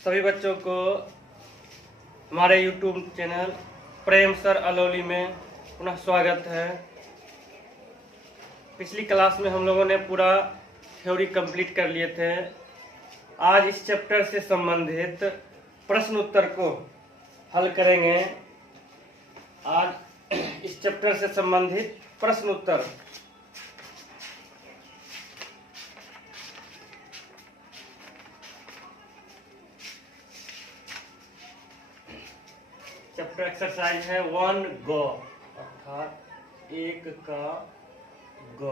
सभी बच्चों को हमारे YouTube चैनल प्रेम सर अलौली में पुनः स्वागत है। पिछली क्लास में हम लोगों ने पूरा थ्योरी कंप्लीट कर लिए थे। आज इस चैप्टर से संबंधित प्रश्न उत्तर को हल करेंगे। आज इस चैप्टर से संबंधित प्रश्न उत्तर चैप्टर एक्सरसाइज है 1 ग अर्थात एक का ग।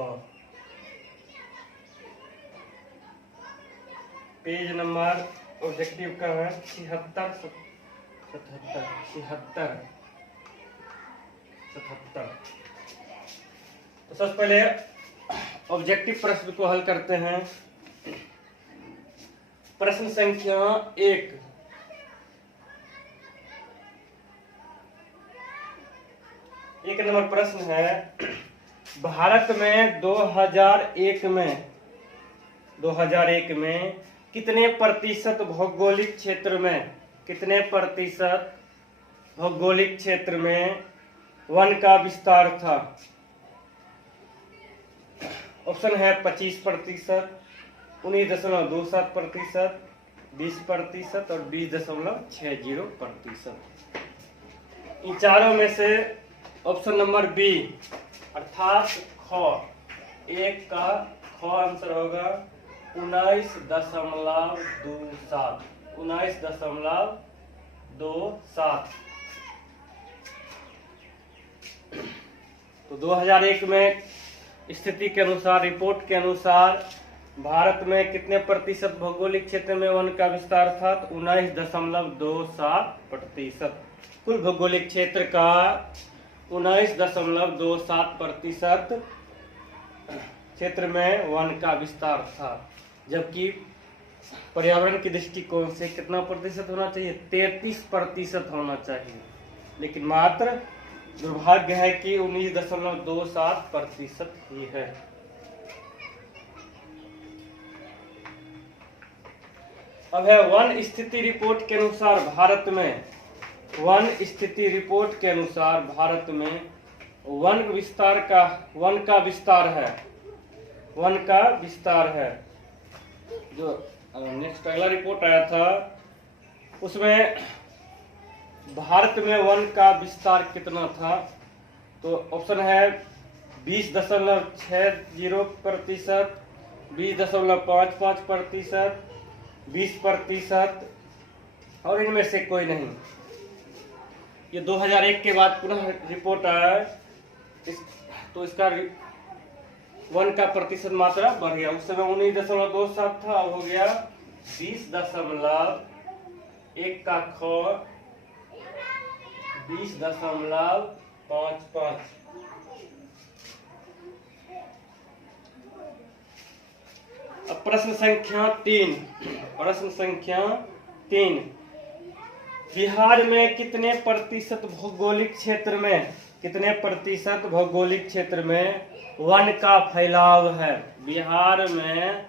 पेज नंबर ऑब्जेक्टिव का है 76 तो सबसे पहले ऑब्जेक्टिव प्रश्न को हल करते हैं। प्रश्न संख्या 1, एक नंबर प्रश्न है, भारत में 2001 में कितने प्रतिशत भौगोलिक क्षेत्र में वन का विस्तार था? ऑप्शन है 25%, 19.27%, 20% और 20.60%। इन चारों में से ऑप्शन नंबर बी अर्थात ख, एक का ख आंसर होगा 19.27। तो 2001 में स्थिति के अनुसार, रिपोर्ट के अनुसार भारत में कितने प्रतिशत भौगोलिक क्षेत्र में वन का विस्तार था? 19.27%। कुल भौगोलिक क्षेत्र का 19.27% क्षेत्र में वन का विस्तार था, जबकि पर्यावरण के दृष्टिकोण से कितना प्रतिशत होना चाहिए? 33% होना चाहिए, लेकिन मात्र दुर्भाग्य है कि 19.27% ही है। अब है वन स्थिति रिपोर्ट के अनुसार भारत में वन का विस्तार है। जो नेक्स्ट अगला रिपोर्ट आया था उसमें भारत में वन का विस्तार कितना था? तो ऑप्शन है 20.60%, 20.55%, 20% और इनमें से कोई नहीं। ये 2001 के बाद पुनः रिपोर्ट आया है, तो इसका वन का प्रतिशत मात्रा बढ़ गया। उस समय 19.27 था, अब हो गया 20.1 का ख, 20.55। अब प्रश्न संख्या 3, बिहार में कितने प्रतिशत भौगोलिक क्षेत्र में वन का फैलाव है? बिहार में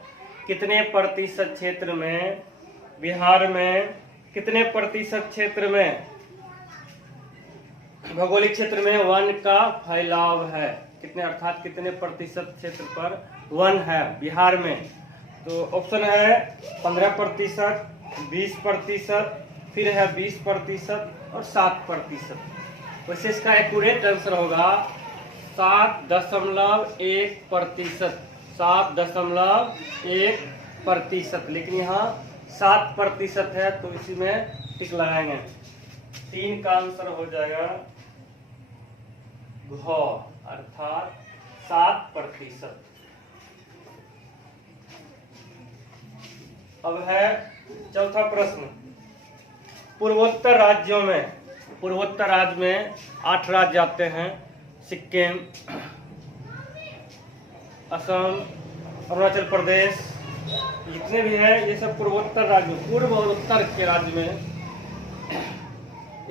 कितने प्रतिशत क्षेत्र में भौगोलिक क्षेत्र में वन का फैलाव है? कितने प्रतिशत क्षेत्र पर वन है बिहार में? तो ऑप्शन है 15%, 20%, फिर है 20% और 7%। वैसे इसका एक्यूरेट आंसर होगा 7.1%, लेकिन यहाँ 7% है तो इसी में टिक लगाएंगे। 3 का आंसर हो जाएगा घ अर्थात 7%। अब है चौथा प्रश्न, पूर्वोत्तर राज्य में 8 राज्य आते हैं, सिक्किम, असम, अरुणाचल प्रदेश, जितने भी हैं ये सब पूर्वोत्तर राज्य। पूर्व और उत्तर के राज्य में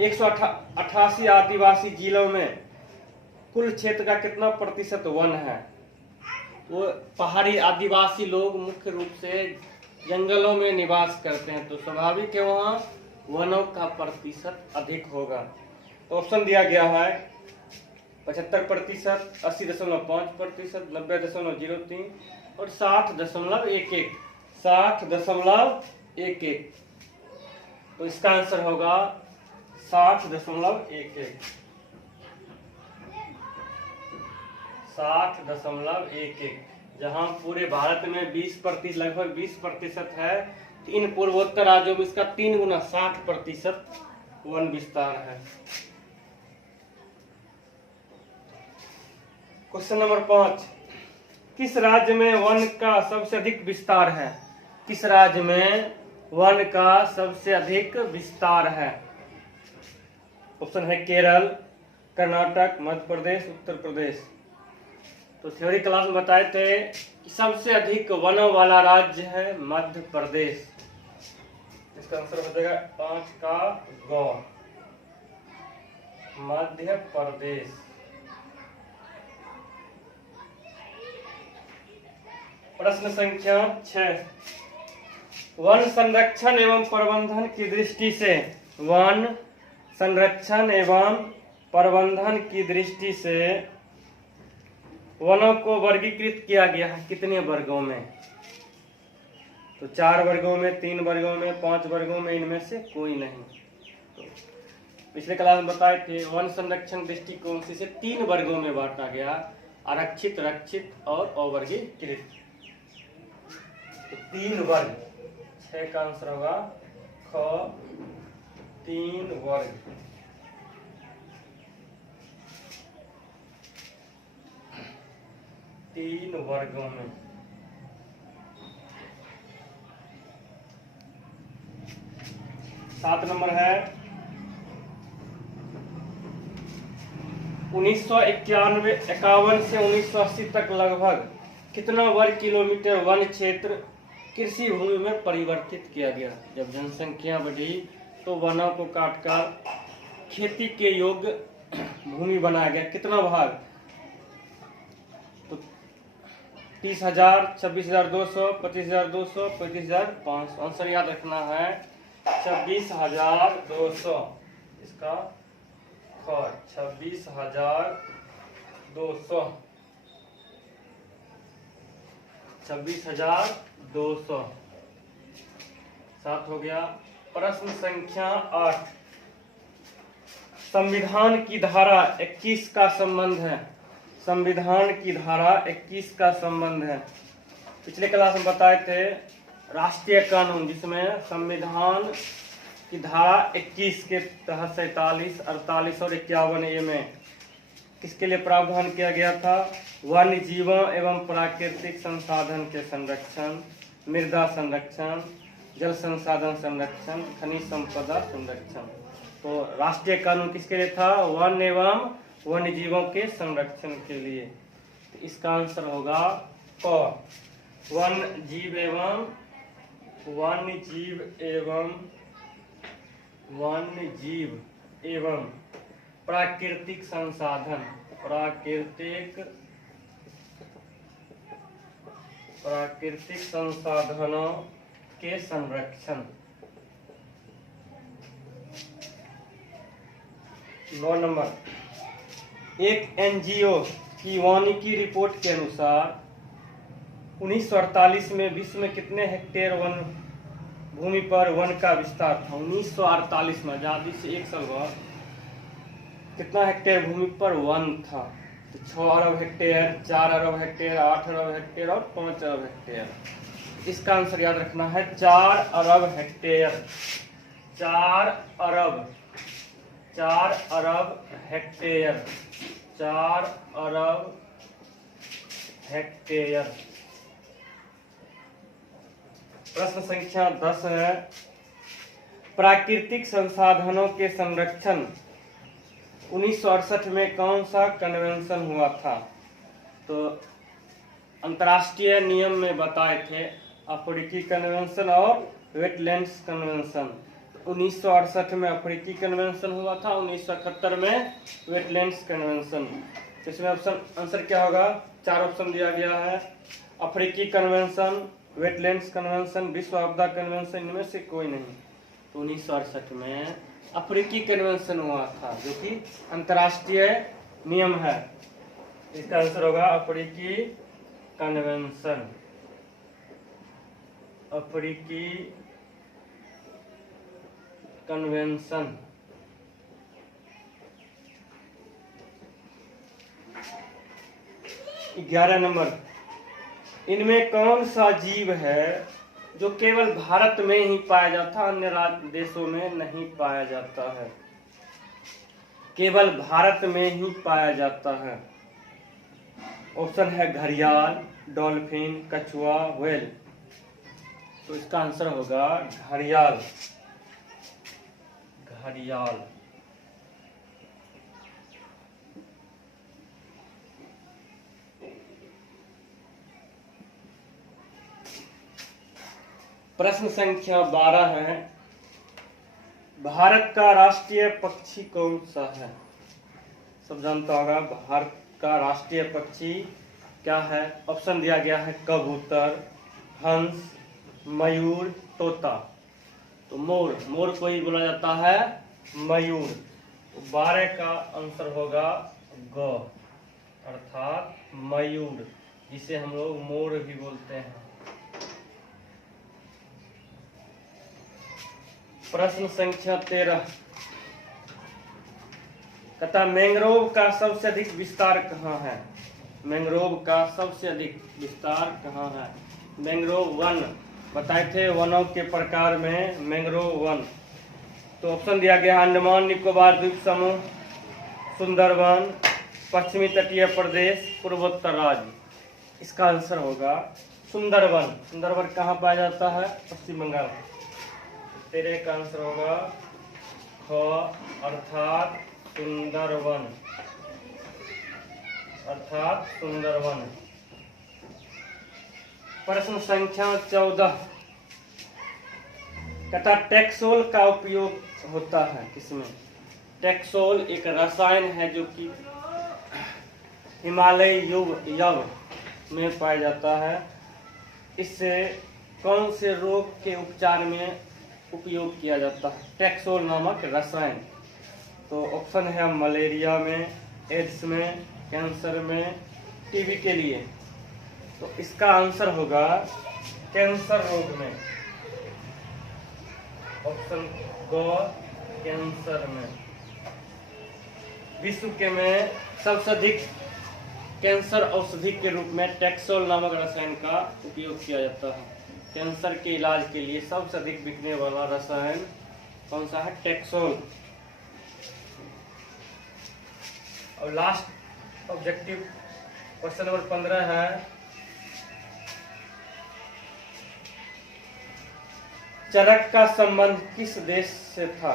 188 आदिवासी जिलों में कुल क्षेत्र का कितना प्रतिशत वन है? वो पहाड़ी आदिवासी लोग मुख्य रूप से जंगलों में निवास करते हैं, तो स्वाभाविक है वहाँ वनों का प्रतिशत अधिक होगा। तो ऑप्शन दिया गया है 75%, 80.5%, 90.03 और 60.11। 60.11। तो इसका आंसर होगा 60.11। 60.11। जहां पूरे भारत में 20%, लगभग 20% है, 3 पूर्वोत्तर राज्यों में इसका 3 गुना 60% वन विस्तार है। क्वेश्चन नंबर 5, किस राज्य में वन का सबसे अधिक विस्तार है? किस राज्य में वन का सबसे अधिक विस्तार है? ऑप्शन है केरल, कर्नाटक, मध्य प्रदेश, उत्तर प्रदेश। तो थ्योरी क्लास में बताए थे कि सबसे अधिक वनों वाला राज्य है मध्य प्रदेश। इसका आंसर हो जाएगा 5 का गौ, मध्य प्रदेश। प्रश्न संख्या 6, वन संरक्षण एवं प्रबंधन की दृष्टि से, वन संरक्षण एवं प्रबंधन की दृष्टि से वनों को वर्गीकृत किया गया है कितने वर्गों में? तो 4 वर्गों में, 3 वर्गों में, 5 वर्गों में, इनमें से कोई नहीं। तो पिछले क्लास में बताए थे वन संरक्षण दृष्टिकोण से 3 वर्गों में बांटा गया, आरक्षित, रक्षित और अवर्गीकृत। तो 3 वर्ग, 6 का आंसर होगा ख, 3 वर्ग। तीन वर्गों में। सात नंबर है 1951 से 1980 तक लगभग कितना वर्ग किलोमीटर वन क्षेत्र कृषि भूमि में परिवर्तित किया गया? जब जनसंख्या बढ़ी तो वनों को काटकर खेती के योग्य भूमि बनाया गया। कितना भाग? तो 30,000, 26,200, 25,200, 35,500। आंसर याद रखना है 26,200। इसका ख 26,200। 26,200। 7 हो गया। प्रश्न संख्या 8, संविधान की धारा 21 का संबंध है। संविधान की धारा 21 का संबंध है। पिछले क्लास में बताए थे राष्ट्रीय कानून, जिसमें संविधान की धारा 21 के तहत 47, 48 और 51A में किसके लिए प्रावधान किया गया था? वन्य जीवों एवं प्राकृतिक संसाधन के संरक्षण, मृदा संरक्षण, जल संसाधन संरक्षण, खनिज संपदा संरक्षण। तो राष्ट्रीय कानून किसके लिए था? वन एवं वन्य जीवों के संरक्षण के लिए। तो इसका आंसर होगा क, वन जीव एवं प्राकृतिक संसाधन, प्राकृतिक संसाधनों के संरक्षण। 9 नंबर, एक एनजीओ की वानिकी रिपोर्ट के अनुसार 1948 में विश्व में कितने हेक्टेयर वन भूमि पर वन का विस्तार था? 1948 में, आजादी से 1 साल बाद कितना हेक्टेयर भूमि पर वन था? तो 6 अरब हेक्टेयर, 4 अरब हेक्टेयर, 8 अरब हेक्टेयर और 5 अरब हेक्टेयर। इसका आंसर याद रखना है 4 अरब हेक्टेयर। 4 अरब हेक्टेयर। 4 अरब हेक्टेयर। प्रश्न संख्या 10 है, प्राकृतिक संसाधनों के संरक्षण 1968 में कौन सा कन्वेंशन हुआ था? तो अंतर्राष्ट्रीय नियम में बताए थे अफ्रीकी कन्वेंशन और वेटलैंड्स कन्वेंशन। 1968 में अफ्रीकी कन्वेंशन हुआ था, 1971 में वेटलैंड्स कन्वेंशन। इसमें ऑप्शन आंसर क्या होगा? 4 ऑप्शन दिया गया है। अफ्रीकी कन्वेंशन, वेटलैंड्स कन्वेंशन, विश्व आपदा कन्वेंशन, इनमें से कोई नहीं। तो 1968 में अफ्रीकी कन्वेंशन हुआ था, जो कि अंतर्राष्ट्रीय नियम है। इसका आंसर होगा अफ्रीकी कन्वेंशन। अफ्रीकी कन्वेंशन। 11 नंबर, इनमें कौन सा जीव है जो केवल भारत में ही पाया जाता है, अन्य देशों में नहीं पाया जाता है? केवल भारत में ही पाया जाता है। ऑप्शन है घड़ियाल, डॉल्फिन, कछुआ, व्हेल। तो इसका आंसर होगा घड़ियाल। घड़ियाल। प्रश्न संख्या 12 है, भारत का राष्ट्रीय पक्षी कौन सा है? सब जानता होगा भारत का राष्ट्रीय पक्षी क्या है। ऑप्शन दिया गया है कबूतर, हंस, मयूर, तोता। तो मोर, मोर को ही बोला जाता है मयूर। तो 12 का आंसर होगा ग, अर्थात मयूर, जिसे हम लोग मोर भी बोलते हैं। प्रश्न संख्या 13, तथा मैंग्रोव का सबसे अधिक विस्तार कहाँ है? मैंग्रोव का सबसे अधिक विस्तार कहाँ है? मैंग्रोव वन बताए थे, वनों के प्रकार में मैंग्रोव वन। तो ऑप्शन दिया गया अंडमान निकोबार द्वीप समूह, सुंदरवन, पश्चिमी तटीय प्रदेश, पूर्वोत्तर राज्य। इसका आंसर होगा सुंदरवन। सुंदरवन कहाँ पाया जाता है? पश्चिम बंगाल। 13 का आंसर होगा ख, अर्थात सुंदरवन, अर्थात सुंदरवन। प्रश्न संख्या 14, तथा टैक्सोल का उपयोग होता है किसमें? टैक्सोल एक रसायन है जो कि हिमालय यव में पाया जाता है। इससे कौन से रोग के उपचार में उपयोग किया जाता है? टैक्सोल नामक रसायन। तो ऑप्शन है मलेरिया में, एड्स में, कैंसर में, टीबी के लिए। तो इसका आंसर होगा कैंसर रोग में। ऑप्शन ग, कैंसर में। विश्व के में सबसे अधिक कैंसर औषधि के रूप में टैक्सोल नामक रसायन का उपयोग किया जाता है। कैंसर के इलाज के लिए सबसे अधिक बिकने वाला रसायन कौन सा है? टैक्सोल। और लास्ट ऑब्जेक्टिव क्वेश्चन नंबर 15 है, चरक का संबंध किस देश से था?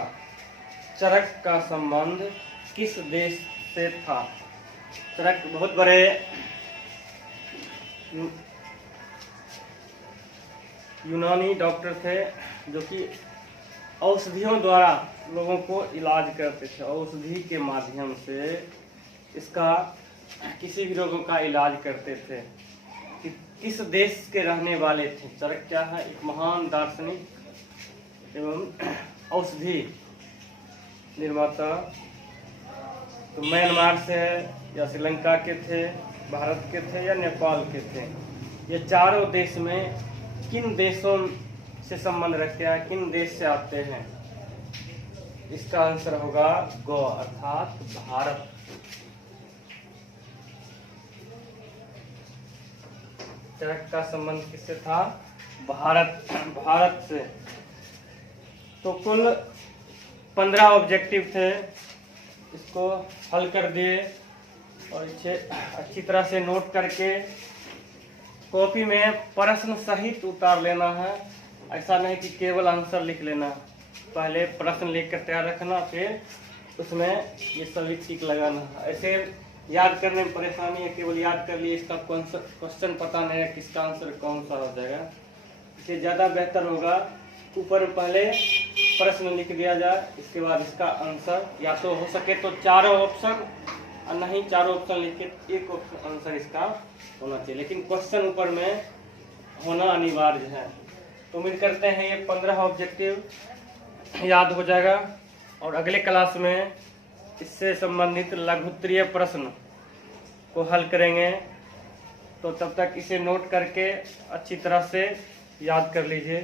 चरक का संबंध किस देश से था? चरक बहुत बड़े यूनानी डॉक्टर थे जो कि औषधियों द्वारा लोगों को इलाज करते थे। औषधि के माध्यम से इसका किसी भी रोगों का इलाज करते थे। कि किस देश के रहने वाले थे? चरक क्या है? एक महान दार्शनिक एवं औषधि निर्माता। तो म्यांमार से या श्रीलंका के थे, भारत के थे या नेपाल के थे। ये चारों देश में किन देशों से संबंध रखते हैं, किन देश से आते हैं? इसका आंसर होगा ग, अर्थात भारत। चरक का संबंध किससे था? भारत से। तो कुल 15 ऑब्जेक्टिव थे, इसको हल कर दिए और इसे अच्छी तरह से नोट करके कॉपी में प्रश्न सहित उतार लेना है। ऐसा नहीं कि केवल आंसर लिख लेना, पहले प्रश्न लिख कर तैयार रखना, फिर उसमें ये सभी टिक लगाना है। ऐसे याद करने में परेशानी है, केवल याद कर लिए, इसका क्वेश्चन पता नहीं है किसका आंसर कौन सा हो जाएगा। इससे ज़्यादा बेहतर होगा ऊपर पहले प्रश्न लिख दिया जाए, इसके बाद इसका आंसर, या तो हो सके तो चारों ऑप्शन, और नहीं चारों ऑप्शन लिख के एक ऑप्शन आंसर इसका होना चाहिए। लेकिन क्वेश्चन ऊपर में होना अनिवार्य है। तो उम्मीद करते हैं ये 15 ऑब्जेक्टिव याद हो जाएगा और अगले क्लास में इससे संबंधित लघुत्तरीय प्रश्न को हल करेंगे। तो तब तक इसे नोट करके अच्छी तरह से याद कर लीजिए।